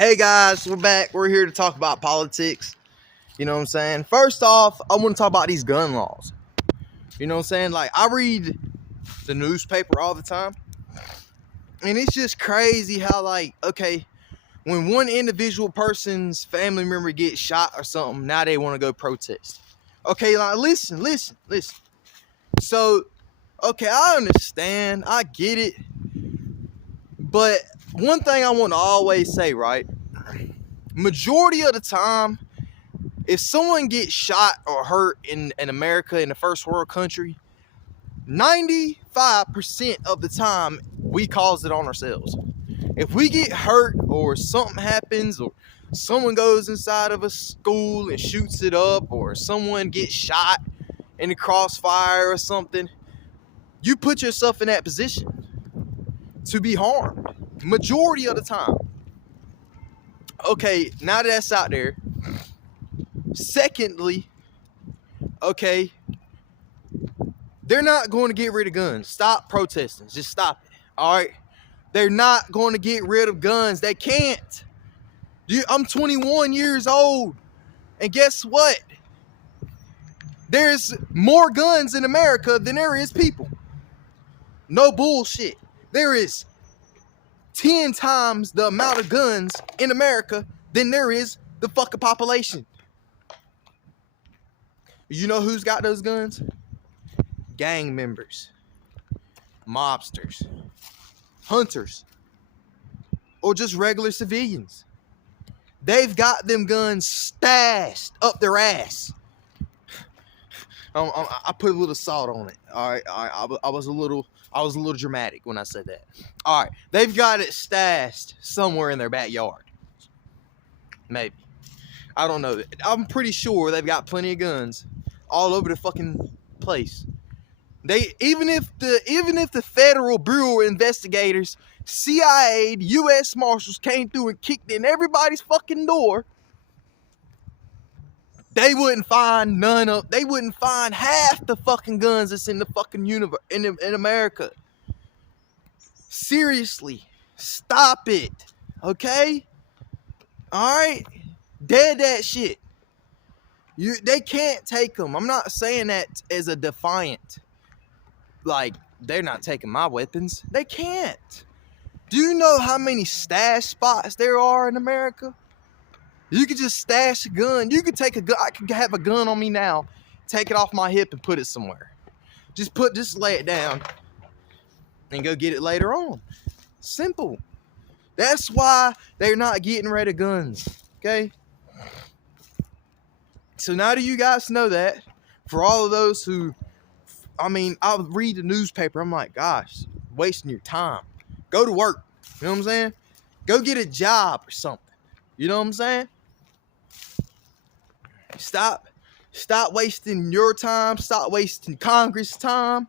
Hey guys, we're back. We're here to talk about politics. You know what I'm saying? First off, I want to talk about these gun laws. You know what I'm saying? Like, I read the newspaper all the time, and it's just crazy how, like, okay, when one individual person's family member gets shot or something, now they want to go protest. Okay, like, listen. So, okay, I understand. I get it. But one thing I want to always say, right? Majority of the time, if someone gets shot or hurt in America, in a first world country, 95% of the time, we cause it on ourselves. If we get hurt or something happens or someone goes inside of a school and shoots it up or someone gets shot in the crossfire or something, you put yourself in that position to be harmed. Majority of the time. Okay, now that that's out there. Secondly, okay, they're not going to get rid of guns. Stop protesting. Just stop it. All right? They're not going to get rid of guns. They can't. I'm 21 years old. And guess what? There's more guns in America than there is people. No bullshit. There is 10 times the amount of guns in America than there is the fucking population. You know who's got those guns? Gang members, mobsters, hunters, or just regular civilians. They've got them guns stashed up their ass. I put a little salt on it. All right. I was a little dramatic when I said that. All right, they've got it stashed somewhere in their backyard. Maybe. I don't know. I'm pretty sure they've got plenty of guns all over the fucking place. Even if the Federal Bureau of Investigators, CIA, U.S. Marshals came through and kicked in everybody's fucking door, they wouldn't find they wouldn't find half the fucking guns that's in the fucking universe in America. Seriously, stop it, okay? All right, dead that shit. They can't take them. I'm not saying that as a defiant. Like, they're not taking my weapons. They can't. Do you know how many stash spots there are in America? You could just stash a gun. You could take a gun. I could have a gun on me now, take it off my hip and put it somewhere. Just lay it down and go get it later on. Simple. That's why they're not getting rid of guns. Okay? So now do you guys know that? For all of those who, I read the newspaper. I'm like, gosh, wasting your time. Go to work. You know what I'm saying? Go get a job or something. You know what I'm saying? Stop wasting your time. Stop wasting Congress time.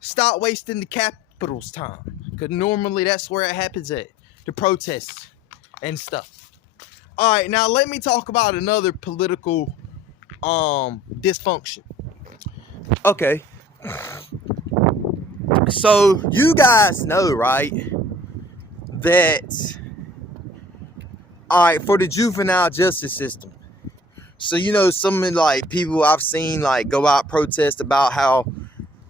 Stop wasting the Capitol's time. Because normally that's where it happens at. The protests and stuff. All right, now let me talk about another political dysfunction. Okay. So you guys know, right, that, all right, for the juvenile justice system. So, you know, some like people I've seen like go out protest about how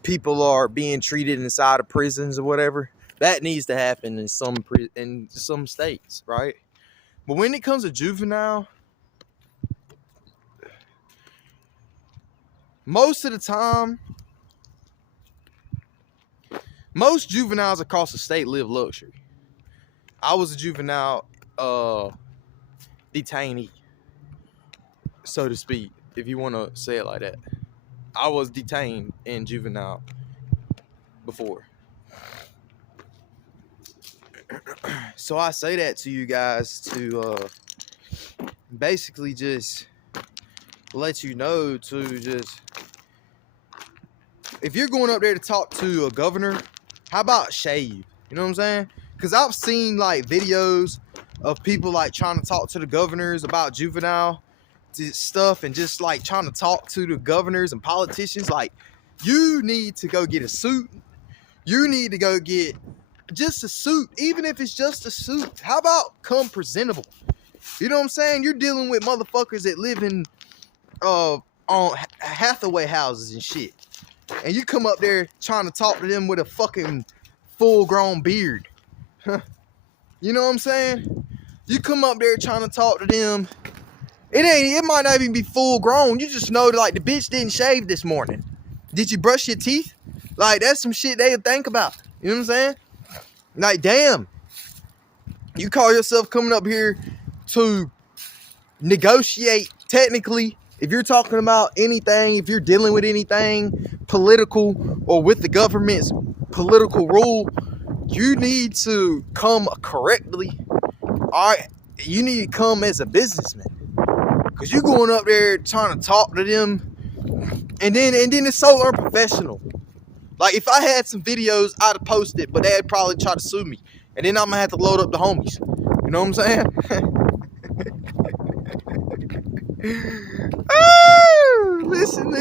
people are being treated inside of prisons or whatever. That needs to happen in some states, right? But when it comes to juvenile, most of the time, most juveniles across the state live luxury. I was a juvenile detainee, so to speak, if you want to say it like that. I was detained in juvenile before. So I say that to you guys to basically just let you know to just, if you're going up there to talk to a governor, how about shave? You know what I'm saying? Because I've seen like videos of people like trying to talk to the governors about juvenile stuff and just like trying to talk to the governors and politicians. Like, you need to go get a suit. You need to go get just a suit, even if it's just a suit. How about come presentable? You know what I'm saying? You're dealing with motherfuckers that live in on Hathaway houses and shit, and you come up there trying to talk to them with a fucking full-grown beard. You know what I'm saying? You come up there trying to talk to them. It might not even be full grown. You just know like the bitch didn't shave this morning. Did you brush your teeth? Like that's some shit they'll think about. You know what I'm saying? Like damn. You call yourself coming up here to negotiate technically. If you're talking about anything, if you're dealing with anything political or with the government's political rule, you need to come correctly. All right, you need to come as a businessman, because you going up there trying to talk to them, and then it's so unprofessional. Like if I had some videos, I'd have posted, but they'd probably try to sue me, and then I'm gonna have to load up the homies. You know what I'm saying? Oh, listen.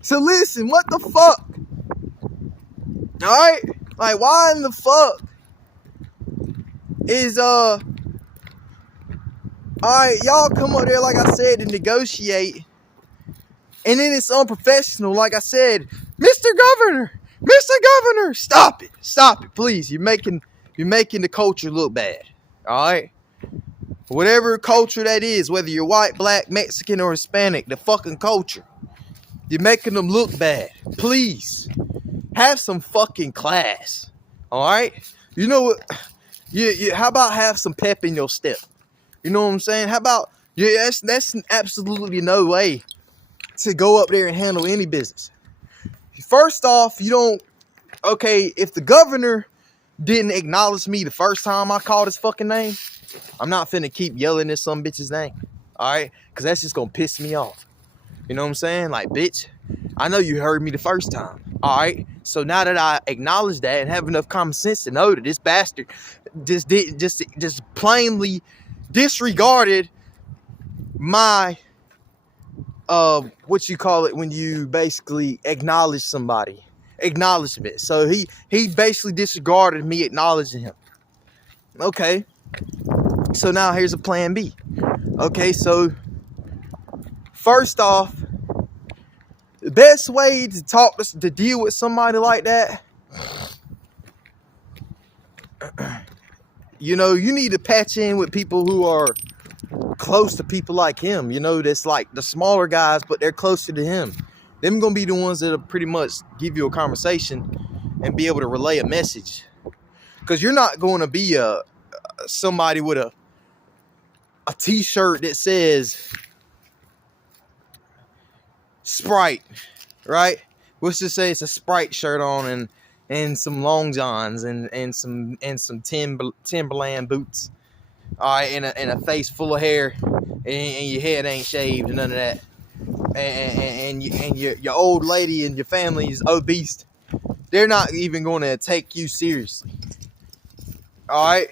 So listen, what the fuck? All right, like why in the fuck is all right, y'all come up there like I said to negotiate, and then it's unprofessional. Like I said, Mr. Governor, stop it, please. You're making the culture look bad. All right, whatever culture that is, whether you're white, black, Mexican, or Hispanic, the fucking culture, you're making them look bad. Please have some fucking class. All right, you know what? How about have some pep in your step? You know what I'm saying? How about that's absolutely no way to go up there and handle any business. First off, if the governor didn't acknowledge me the first time I called his fucking name, I'm not finna keep yelling at some bitch's name. All right? Because that's just gonna piss me off. You know what I'm saying? Like, bitch, I know you heard me the first time. All right? So now that I acknowledge that and have enough common sense to know that this bastard just plainly disregarded my what you call it when you basically acknowledge somebody, acknowledgement. So he basically disregarded me acknowledging him. Okay, so now here's a plan B. Okay, so first off, the best way to deal with somebody like that, you need to patch in with people who are close to people like him, that's like the smaller guys, but they're closer to him. Them gonna be the ones that'll pretty much give you a conversation and be able to relay a message. Because you're not going to be somebody with a t-shirt that says Sprite, right? Let's just say it's a Sprite shirt on and some long johns and some Timberland boots. All right, and a face full of hair, and your head ain't shaved, and none of that, and your old lady and your family is obese. They're not even going to take you seriously. All right.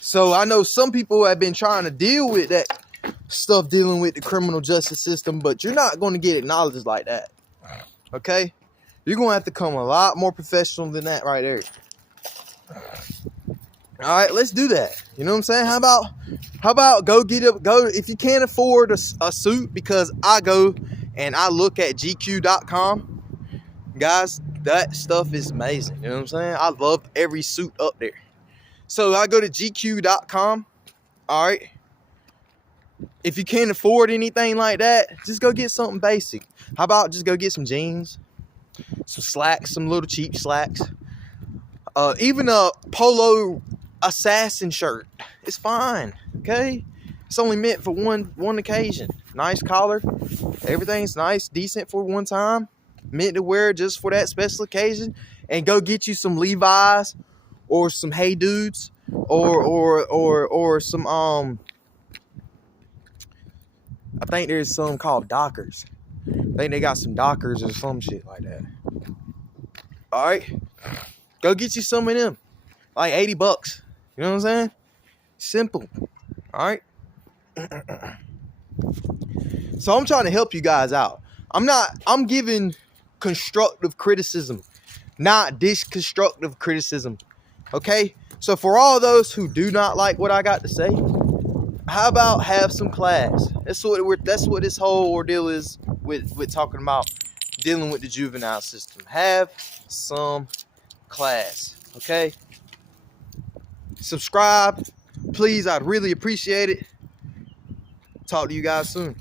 So I know some people have been trying to deal with that stuff, dealing with the criminal justice system, but you're not going to get acknowledged like that. Okay, you're going to have to come a lot more professional than that right there. All right, let's do that. You know what I'm saying? How about go if you can't afford a suit, because I go and I look at GQ.com. Guys, that stuff is amazing. You know what I'm saying? I love every suit up there. So I go to GQ.com. All right. If you can't afford anything like that, just go get something basic. How about just go get some jeans, some slacks, some little cheap slacks. Even a polo assassin shirt. It's fine. Okay? It's only meant for one occasion. Nice collar. Everything's nice, decent for one time. Meant to wear just for that special occasion. And go get you some Levi's or some Hey Dudes or some I think there's some called Dockers. I think they got some Dockers or some shit like that. All right, go get you some of them, like $80. You know what I'm saying? Simple. All right. So I'm trying to help you guys out. I'm giving constructive criticism. not deconstructive criticism. Okay? So for all those who do not like what I got to say, how about have some class? That's what this whole ordeal is with talking about dealing with the juvenile system. Have some class. Okay? Subscribe. Please, I'd really appreciate it. Talk to you guys soon.